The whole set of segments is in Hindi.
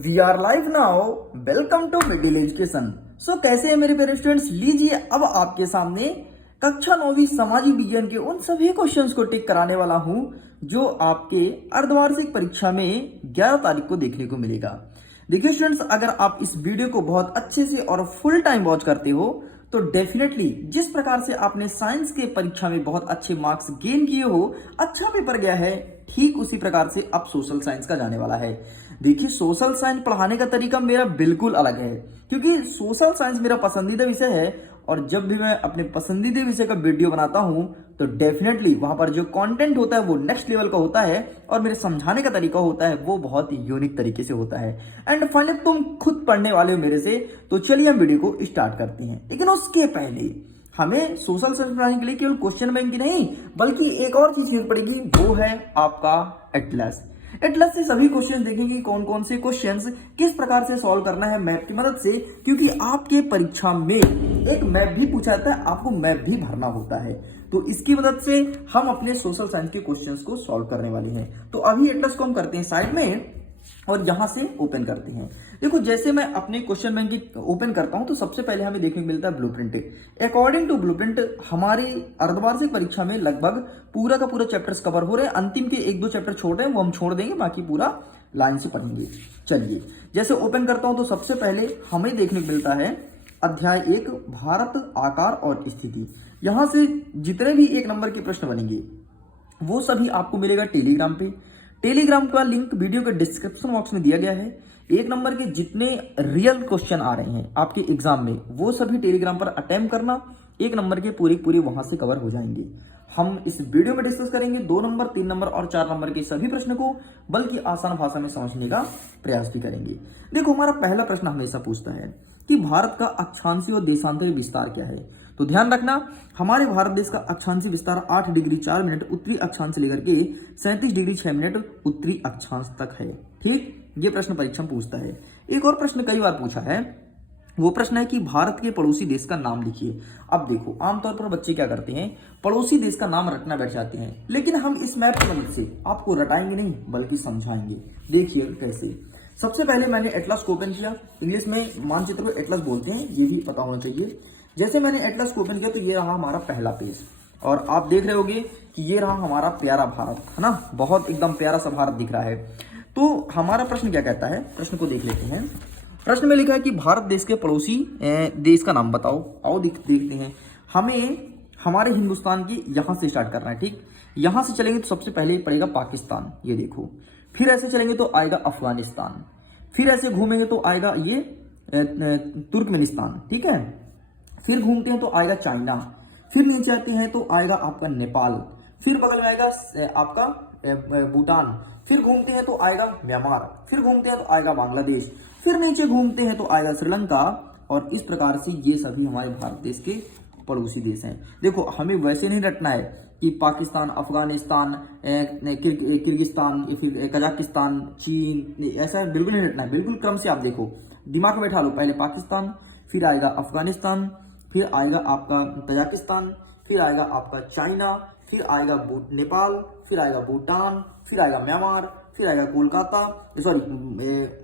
We are live now. Welcome to middle education. So कैसे हैं मेरे प्यारे स्टूडेंट्स, लीजिए अब आपके सामने कक्षा 9वीं सामाजिक विज्ञान के उन सभी क्वेश्चंस को टिक कराने वाला हूं जो आपके अर्धवार्षिक परीक्षा में 11 तारीख को देखने को मिलेगा। देखिए स्टूडेंट्स, अगर आप इस वीडियो को बहुत अच्छे से और फुल टाइम वॉच करते हो तो डेफिनेटली जिस प्रकार से आपने साइंस के परीक्षा में बहुत अच्छे मार्क्स गेन किए हो, अच्छा पेपर गया है, ठीक उसी प्रकार से अब सोशल साइंस का जाने वाला है। देखिए सोशल साइंस पढ़ाने का तरीका मेरा बिल्कुल अलग है, क्योंकि सोशल साइंस मेरा पसंदीदा विषय है और जब भी मैं अपने पसंदीदा विषय का वीडियो बनाता हूं तो डेफिनेटली वहां पर जो कंटेंट होता है वो नेक्स्ट लेवल का होता है और मेरे समझाने का तरीका होता है वो बहुत यूनिक तरीके से होता है। एंड फाइनली तुम खुद पढ़ने वाले हो मेरे से, तो चलिए हम वीडियो को स्टार्ट करते हैं। लेकिन उसके पहले हमें सोशल साइंस पढ़ाने के लिए केवल क्वेश्चन बैंक ही नहीं बल्कि एक और चीज जरूरत पड़ेगी, वो है आपका एटलस। एटलस से सभी क्वेश्चन देखेंगे कौन कौन से क्वेश्चंस किस प्रकार से सॉल्व करना है मैप की मदद से, क्योंकि आपके परीक्षा में एक मैप भी पूछा जाता है, आपको मैप भी भरना होता है। तो इसकी मदद से हम अपने सोशल साइंस के क्वेश्चंस को सॉल्व करने वाले हैं। तो अभी एटलस को हम करते हैं साइड में और यहां से ओपन करते हैं। देखो जैसे मैं अपने क्वेश्चन बैंक की ओपन करता हूं तो सबसे पहले हमें देखने को मिलता है ब्लूप्रिंट। अकॉर्डिंग टू ब्लूप्रिंट हमारी अर्धवार्षिक परीक्षा में लगभग पूरा का पूरा चैप्टर्स कवर हो रहे हैं। अंतिम के एक दो चैप्टर छोड़ रहे हैं, वो हम छोड़ देंगे, बाकी पूरा लाइन से पढ़ेंगे। चलिए जैसे ओपन करता हूं तो सबसे पहले हमें देखने को मिलता है अध्याय 1 भारत आकार और स्थिति। यहां से जितने भी 1 नंबर के प्रश्न बनेंगे वो सभी आपको मिलेगा टेलीग्राम पे। टेलीग्राम का लिंक वीडियो के डिस्क्रिप्शन बॉक्स में दिया गया है। 1 नंबर के जितने रियल क्वेश्चन आ रहे हैं आपके एग्जाम में वो सभी टेलीग्राम पर अटेम्प्ट करना, 1 नंबर के पूरे वहां से कवर हो जाएंगे। हम इस वीडियो में डिस्कस करेंगे 2 नंबर, 3 नंबर और 4 नंबर के सभी प्रश्न को, बल्कि आसान भाषा में समझने का प्रयास भी करेंगे। देखो हमारा पहला प्रश्न हमेशा पूछता है कि भारत का अक्षांशीय और देशांतरीय विस्तार क्या है। तो ध्यान रखना, हमारे भारत देश का अक्षांशीय विस्तार 8 डिग्री 4 मिनट उत्तरी अक्षांश से लेकर के 37 डिग्री 6 मिनट उत्तरी अक्षांश तक है। ठीक, ये प्रश्न परीक्षा में पूछता है। एक और प्रश्न कई बार पूछा है, वो प्रश्न है कि भारत के पड़ोसी देश का नाम लिखिए। अब देखो आमतौर पर बच्चे क्या करते हैं, पड़ोसी देश का नाम रटना बैठ जाते हैं, लेकिन हम इस मैप की मदद से आपको रटाएंगे नहीं बल्कि समझाएंगे। देखिए कैसे। सबसे पहले मैंने एटलस को ओपन किया। इंग्लिश में मानचित्र को एटलस बोलते हैं, ये भी पता होना चाहिए। जैसे मैंने एटलस को ओपन किया तो ये रहा हमारा पहला पेज और आप देख रहे होगे कि ये रहा हमारा प्यारा भारत, है ना, बहुत एकदम प्यारा सा भारत दिख रहा है। तो हमारा प्रश्न क्या कहता है, प्रश्न को देख लेते हैं। प्रश्न में लिखा है कि भारत देश के पड़ोसी देश का नाम बताओ। आओ देखते हैं। हमें हमारे हिंदुस्तान की यहां से स्टार्ट करना है। ठीक, यहां से चलेंगे तो सबसे पहले पड़ेगा पाकिस्तान, ये देखो। फिर ऐसे चलेंगे तो आएगा अफगानिस्तान, फिर ऐसे घूमेंगे तो आएगा ये तुर्कमेनिस्तान, ठीक है। फिर घूमते हैं तो आएगा चाइना, फिर नीचे आते हैं तो आएगा आपका नेपाल, फिर बगल में आएगा आपका भूटान, फिर घूमते हैं तो आएगा म्यांमार, फिर घूमते हैं तो आएगा बांग्लादेश, फिर नीचे घूमते हैं तो आएगा श्रीलंका। और इस प्रकार से ये सभी हमारे भारत देश के पड़ोसी देश हैं। देखो हमें वैसे नहीं रटना है कि पाकिस्तान, अफगानिस्तान, किर्गिस्तान, फिर कजाकिस्तान, चीन, ऐसा बिल्कुल नहीं रटना है। बिल्कुल क्रम से आप देखो, दिमाग में बैठा लो। पहले पाकिस्तान, फिर आएगा अफगानिस्तान, फिर आएगा आपका कजाकिस्तान, फिर आएगा आपका चाइना, फिर आएगा नेपाल, फिर आएगा भूटान, फिर आएगा म्यांमार, फिर आएगा कोलकाता, सॉरी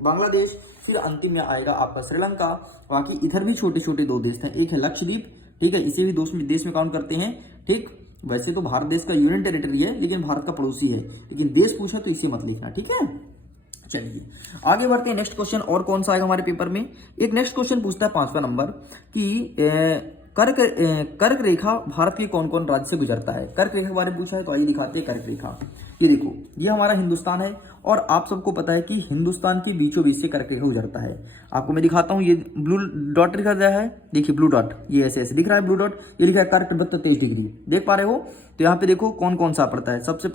बांग्लादेश, फिर अंतिम में आएगा आपका श्रीलंका। बाकी इधर भी छोटे छोटे 2 देश हैं, एक है लक्षद्वीप, ठीक है, इसे भी देश में काउंट करते हैं। ठीक, वैसे तो भारत देश का यूनियन टेरिटरी है लेकिन भारत का पड़ोसी है, लेकिन देश पूछा तो इसे मत लिखना, ठीक है। चलिए आगे बढ़ते हैं। नेक्स्ट क्वेश्चन और कौन सा आएगा हमारे पेपर में। एक नेक्स्ट क्वेश्चन पूछता है 5वां नंबर कि कर्क रेखा भारत के कौन कौन राज्य से गुजरता है। कर्क रेखा के बारे में पूछा है तो आइए दिखाते हैं कर्क रेखा। ये देखो, ये हमारा हिंदुस्तान है और आप सबको पता है कि हिंदुस्तान के बीचों बीच से कर्क रेखा गुजरता है। आपको मैं दिखाता हूँ, ये ब्लू डॉट लिखा गया है, देखिए ब्लू डॉट, ये ऐसे ऐसे दिख रहा है ब्लू डॉट, ये लिखा है कर्क 23 डिग्री, देख पा रहे हो। तो यहाँ पे देखो कौन कौन सा पड़ता है। सबसे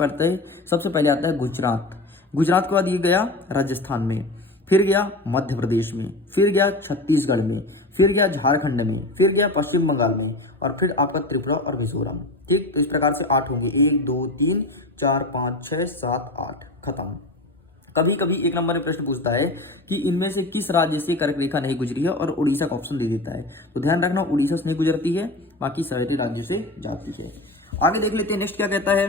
पहले आता है गुजरात। गुजरात के बाद ये गया राजस्थान में, फिर गया मध्य प्रदेश में, फिर गया छत्तीसगढ़ में, फिर गया झारखंड में, फिर गया पश्चिम बंगाल में और फिर आपका त्रिपुरा और मिजोरम। ठीक, तो इस प्रकार से 8 होंगे, 1 2 3 4 5 6 7 8, खत्म। कभी कभी 1 नंबर में प्रश्न पूछता है कि इनमें से किस राज्य से कर्क रेखा नहीं गुजरी है और उड़ीसा का ऑप्शन दे देता है। तो ध्यान रखना, उड़ीसा से नहीं गुजरती है, बाकी सारे राज्य से जाती है। आगे देख लेते हैं नेक्स्ट क्या कहता है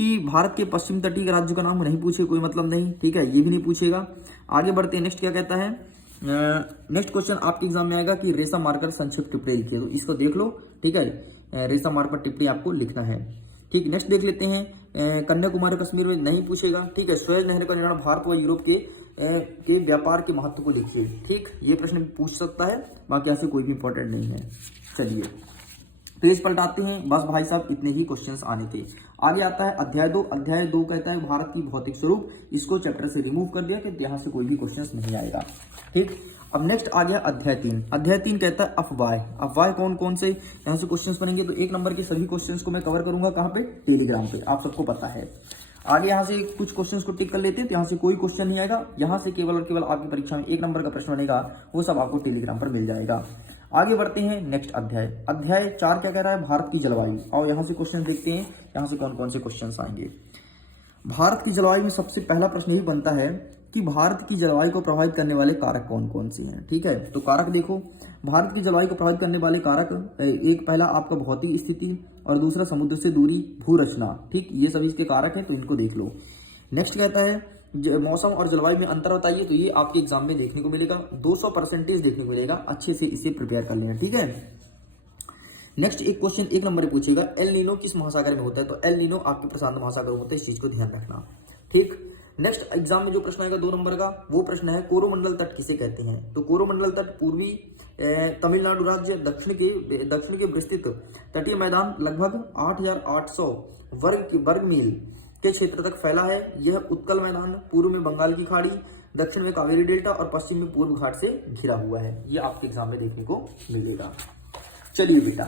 कि भारत के पश्चिम तटीय राज्य का नाम नहीं पूछे, कोई मतलब नहीं, ठीक है, ये भी नहीं पूछेगा। आगे बढ़ते हैं, नेक्स्ट क्या कहता है, नेक्स्ट क्वेश्चन आपके एग्जाम में आएगा कि रेशा मार्कर संक्षिप्त टिप्पणी लिखिए, तो इसको देख लो, ठीक है, रेशा मार्कर टिप्पणी आपको लिखना है। ठीक, नेक्स्ट देख लेते हैं, कन्याकुमारी कश्मीर में नहीं पूछेगा, ठीक है, सुएज नहर का निर्माण भारत व यूरोप के व्यापार के महत्व को लिखिए। ठीक, ये प्रश्न पूछ सकता है, बाकी ऐसे कोई भी इंपॉर्टेंट नहीं है। चलिए पेज पलटाते हैं, बस भाई साहब इतने ही क्वेश्चंस आने थे। आगे आता है अध्याय 2। अध्याय 2 कहता है भारत की भौतिक स्वरूप, इसको चैप्टर से रिमूव कर दिया कि यहाँ से कोई भी क्वेश्चंस नहीं आएगा। ठीक, अब नेक्स्ट आ गया अध्याय 3। अध्याय 3 कहता है अफवाह। अफवाह कौन कौन से यहाँ से क्वेश्चंस बनेंगे, तो 1 नंबर के सभी क्वेश्चंस को मैं कवर करूंगा, कहाँ पे, टेलीग्राम पे, आप सबको पता है। आगे यहाँ से कुछ क्वेश्चंस को टिक कर लेते हैं, तो यहाँ से कोई क्वेश्चन नहीं आएगा, यहाँ से केवल और केवल आपकी परीक्षा में 1 नंबर का प्रश्न बनेगा, वो सब आपको टेलीग्राम पर मिल जाएगा। आगे बढ़ते हैं, नेक्स्ट अध्याय। अध्याय 4 क्या कह रहा है, भारत की जलवायु। और यहाँ से क्वेश्चन देखते हैं, यहाँ से कौन कौन से क्वेश्चन आएंगे। भारत की जलवायु में सबसे पहला प्रश्न यही बनता है कि भारत की जलवायु को प्रभावित करने वाले कारक कौन कौन से हैं। ठीक है, तो कारक देखो, भारत की जलवायु को प्रभावित करने वाले कारक, एक पहला आपका भौतिक स्थिति, और दूसरा समुद्र से दूरी, भू रचना। ठीक, ये सभी इसके कारक हैं, तो इनको देख लो। नेक्स्ट कहता है मौसम और जलवायु में अंतर बताइए, तो ये आपके एग्जाम में देखने को मिलेगा, 200% देखने को मिलेगा, अच्छे से इसे प्रिपेयर कर लेना। ठीक है, नेक्स्ट एक क्वेश्चन 1 नंबर में पूछेगा, एल नीनो किस महासागर में होता है, तो एल नीनो आपके प्रशांत महासागर में होता है, इस चीज को ध्यान रखना। ठीक, नेक्स्ट एग्जाम में जो प्रश्न आएगा 2 नंबर का, वो प्रश्न है कोरोमंडल तट किसे कहते हैं, तो कोरोमंडल तट पूर्वी तमिलनाडु राज्य दक्षिण के विस्तृत तटीय मैदान लगभग 8,800 वर्ग मील के क्षेत्र तक फैला है। यह उत्कल मैदान पूर्व में बंगाल की खाड़ी, दक्षिण में कावेरी डेल्टा और पश्चिम में पूर्व घाट से घिरा हुआ है। ये आपके एग्जाम में देखने को मिलेगा। चलिए बेटा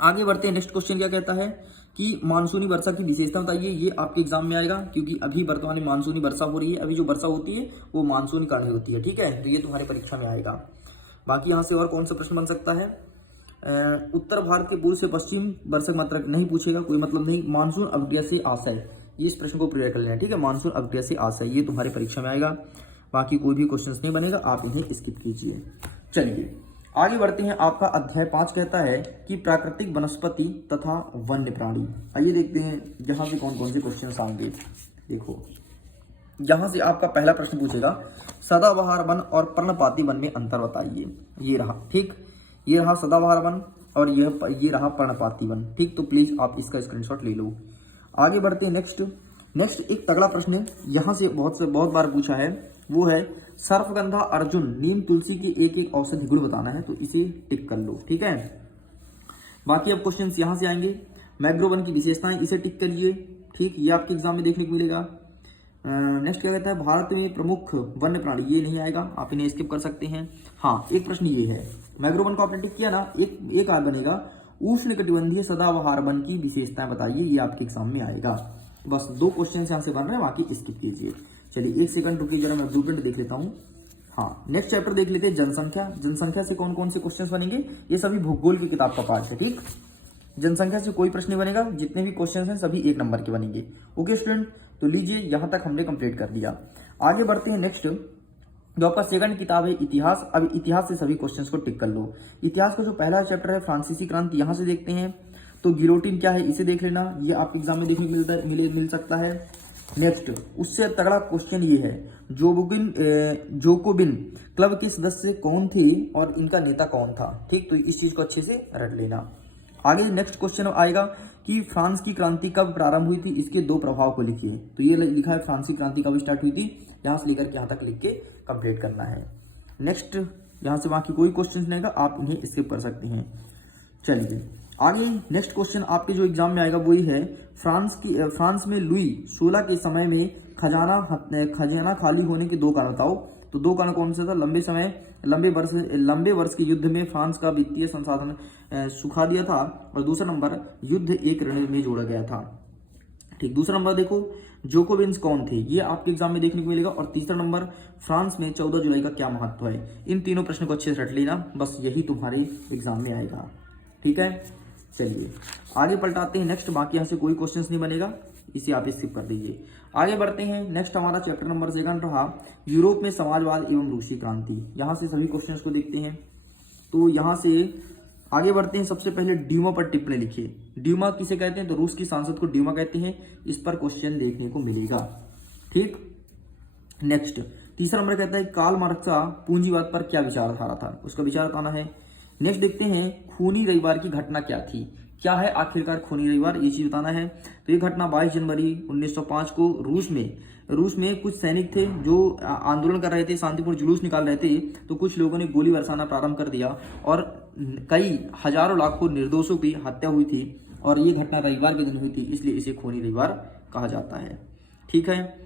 आगे बढ़ते हैं। नेक्स्ट क्वेश्चन क्या कहता है कि मानसूनी वर्षा की विशेषता बताइए। ये आपके एग्जाम में आएगा, क्योंकि अभी वर्तमान में मानसूनी वर्षा हो रही है। अभी जो वर्षा होती है वो मानसूनी कारण होती है। ठीक है, तो ये तुम्हारी परीक्षा में आएगा। बाकी यहाँ से और कौन सा प्रश्न बन सकता है, उत्तर भारत के पूर्व से पश्चिम वर्षक मात्रा नहीं पूछेगा, कोई मतलब नहीं। मानसून अवधि से आशय, ये इस प्रश्न को प्रयोग कर लेना। ठीक है, मानसून अवधि से आशय, ये तुम्हारी परीक्षा में आएगा। बाकी कोई भी क्वेश्चन नहीं बनेगा, आप इन्हें स्किप कीजिए। चलिए आगे बढ़ते हैं। आपका अध्याय 5 कहता है कि प्राकृतिक वनस्पति तथा वन्य प्राणी। आइए देखते हैं यहाँ से कौन कौन से क्वेश्चन आएंगे। देखो यहाँ से आपका पहला प्रश्न पूछेगा, सदाबहार वन और पर्णपाती वन में अंतर बताइए। ये रहा, ठीक, ये रहा सदाबहार वन और ये रहा पर्णपाती वन। ठीक, तो प्लीज आप इसका स्क्रीनशॉट ले लो। आगे बढ़ते हैं। नेक्स्ट एक तगड़ा प्रश्न है, यहाँ से बहुत बार पूछा है, वो है सर्पगंधा, अर्जुन, नीम, तुलसी की एक एक औषधि गुण बताना है, तो इसे टिक कर लो। ठीक है, बाकी अब क्वेश्चंस यहाँ से आएंगे। मैग्रो वन की विशेषताएं, इसे टिक करिए। ठीक, ये आपके एग्जाम में देखने को मिलेगा। नेक्स्ट क्या कहता है, भारत में प्रमुख वन्य प्राणी, ये नहीं आएगा, आप इन्हें स्किप कर सकते हैं। हाँ, एक प्रश्न ये है, मैग्रो वन को आपने टिक किया ना, एक आ बनेगा, उष्ण कटिबंधीय सदाबहार वन की विशेषताएं बताइए। ये आपके एग्जाम में आएगा। बस 2 क्वेश्चन यहाँ से बन रहे हैं, बाकी स्किप कीजिए। चलिए 1 सेकंड रुकिए, जरा मैं ब्लूप्रिंट देख लेता हूँ। हाँ, नेक्स्ट चैप्टर देख लेते हैं, जनसंख्या। जनसंख्या से कौन कौन से क्वेश्चन बनेंगे, ये सभी भूगोल की किताब का पार्ट है। ठीक, जनसंख्या से कोई प्रश्न नहीं बनेगा, जितने भी क्वेश्चन हैं सभी 1 नंबर के बनेंगे। ओके स्टूडेंट, तो लीजिए यहाँ तक हमने कंप्लीट कर दिया। आगे बढ़ते हैं। नेक्स्ट जो आपका सेकंड किताब है इतिहास। अब इतिहास से सभी क्वेश्चंस को टिक कर लो। इतिहास का जो पहला चैप्टर है फ्रांसीसी क्रांति, यहाँ से देखते हैं। तो गिलोटिन क्या है, इसे देख लेना, ये आपके एग्जाम में देखने को मिल सकता है। नेक्स्ट उससे तगड़ा क्वेश्चन ये है, जोकोबिन क्लब के सदस्य कौन थे और इनका नेता कौन था। ठीक, तो इस चीज को अच्छे से रट लेना। आगे नेक्स्ट क्वेश्चन आएगा कि फ्रांस की क्रांति कब प्रारंभ हुई थी, इसके 2 प्रभाव को लिखिए। तो ये लिखा है फ्रांसीसी क्रांति कब स्टार्ट हुई थी, यहाँ से लेकर के यहाँ तक लिख के कंप्लीट करना है। नेक्स्ट यहाँ से बाकी कोई क्वेश्चन नहीं आएगा, आप इन्हें स्किप कर सकते हैं। चलिए आगे नेक्स्ट क्वेश्चन आपके जो एग्जाम में आएगा वही है, फ्रांस में लुई 16 के समय में खजाना खाली होने के 2 कारण बताओ। तो 2 कारण कौन सा था, लंबे वर्ष के युद्ध में फ्रांस का वित्तीय संसाधन सुखा दिया था, और दूसरा नंबर युद्ध एक रण में जोड़ा गया था। ठीक, दूसरा नंबर देखो जोकोबिन्स कौन थे, ये आपके एग्जाम में देखने को मिलेगा। और तीसरा नंबर फ्रांस में 14 जुलाई का क्या महत्व है। इन तीनों प्रश्नों को अच्छे से रट लेना, बस यही तुम्हारे एग्जाम में आएगा। ठीक है, चलिए आगे पलटाते हैं। नेक्स्ट बाकी यहाँ से कोई क्वेश्चंस नहीं बनेगा, इसे आप स्किप कर दीजिए। आगे बढ़ते हैं। नेक्स्ट हमारा चैप्टर नंबर 2 रहा यूरोप में समाजवाद एवं रूसी क्रांति। यहाँ से सभी क्वेश्चंस को देखते हैं। तो यहाँ से आगे बढ़ते हैं, सबसे पहले ड्यूमा पर टिप्पणी लिखिए। ड्यूमा किसे कहते हैं, तो रूस की सांसद को ड्यूमा कहते हैं। इस पर क्वेश्चन देखने को मिलेगा। ठीक, नेक्स्ट तीसरा नंबर कहता है कार्ल मार्क्स का पूंजीवाद पर क्या विचारधारा था, उसका विचार बताना है। नेक्स्ट देखते हैं खूनी रविवार की घटना क्या थी, क्या है आखिरकार खूनी रविवार, ये चीज बताना है। तो ये घटना 22 जनवरी 1905 को रूस में कुछ सैनिक थे जो आंदोलन कर रहे थे, शांतिपूर्ण जुलूस निकाल रहे थे, तो कुछ लोगों ने गोली बरसाना प्रारंभ कर दिया और कई हजारों लाखों निर्दोषों की हत्या हुई थी और ये घटना रविवार के दिन हुई थी, इसलिए इसे खूनी रविवार कहा जाता है। ठीक है,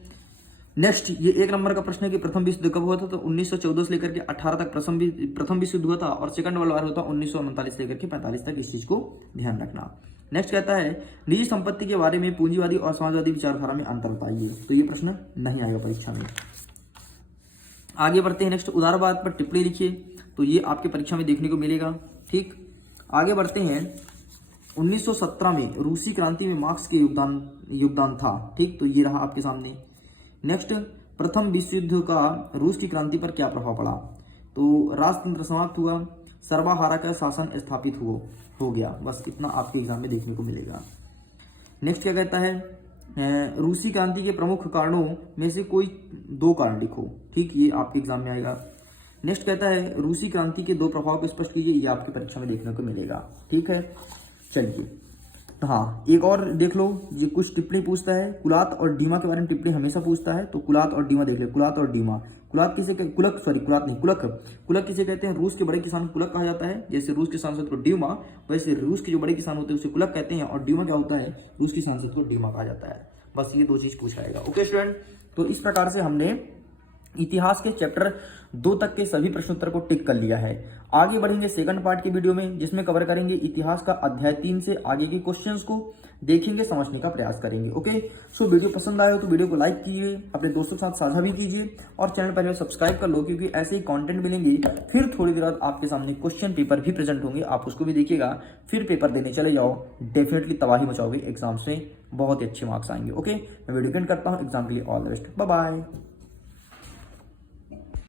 नेक्स्ट ये 1 नंबर का प्रश्न है कि प्रथम विश्व युद्ध कब हुआ था, तो 1914 से लेकर के 18 तक प्रथम विश्व युद्ध हुआ था और सेकंड वर्ल्ड वार हुआ था 1939 से लेकर के 45 तक, इस चीज को ध्यान रखना। नेक्स्ट कहता है निजी संपत्ति के बारे में पूंजीवादी और समाजवादी विचारधारा में अंतर बताइए, तो ये प्रश्न नहीं आएगा परीक्षा में। आगे बढ़ते हैं, नेक्स्ट उदारवाद पर टिप्पणी लिखिए, तो ये आपके परीक्षा में देखने को मिलेगा। ठीक, आगे बढ़ते हैं, 1917 में रूसी क्रांति में मार्क्स के योगदान था। ठीक, तो ये रहा आपके सामने। नेक्स्ट प्रथम विश्व युद्ध का रूस की क्रांति पर क्या प्रभाव पड़ा, तो राजतंत्र समाप्त हुआ, सर्वहारा का शासन स्थापित हो गया। बस इतना आपके एग्जाम में देखने को मिलेगा। नेक्स्ट क्या कहता है, रूसी क्रांति के प्रमुख कारणों में से कोई 2 कारण लिखो। ठीक, ये आपके एग्जाम में आएगा। नेक्स्ट कहता है रूसी क्रांति के 2 प्रभाव को स्पष्ट कीजिए, ये आपकी परीक्षा में देखने को मिलेगा। ठीक है, चलिए तो हाँ एक और देख लो, ये कुछ टिप्पणी पूछता है, कुलात और डीमा के बारे में टिप्पणी हमेशा पूछता है, तो कुलात और डीमा देख ले। कुलात और डीमा, कुलात कुलक किसे कहते हैं, रूस के बड़े किसान कुलक कहा जाता है। जैसे रूस के सांसद को ड्यूमा, वैसे रूस के जो बड़े किसान होते हैं उसे कुलक कहते हैं, और डीमा क्या होता है, रूस की सांसद को डीमा कहा जाता है। बस ये 2 चीज पूछा जाएगा। ओके स्टूडेंट, तो इस प्रकार से हमने इतिहास के चैप्टर 2 तक के सभी प्रश्नोत्तर को टिक कर लिया है। आगे बढ़ेंगे सेकंड पार्ट के वीडियो में, जिसमें कवर करेंगे इतिहास का अध्याय 3 से आगे के क्वेश्चंस को देखेंगे, समझने का प्रयास करेंगे। ओके, सो वीडियो पसंद आए हो तो वीडियो को लाइक कीजिए, अपने दोस्तों के साथ साझा भी कीजिए और चैनल पर सब्सक्राइब कर लो, क्योंकि ऐसे ही कंटेंट मिलेंगे। फिर थोड़ी देर बाद आपके सामने क्वेश्चन पेपर भी प्रेजेंट होंगे, आप उसको भी देखिएगा, फिर पेपर देने चले जाओ, डेफिनेटली तबाही मचाओगे, एग्जाम्स में बहुत ही अच्छे मार्क्स आएंगे। ओके, मैं वीडियो एंड करता हूँ, एग्जाम के लिए all the best, bye bye.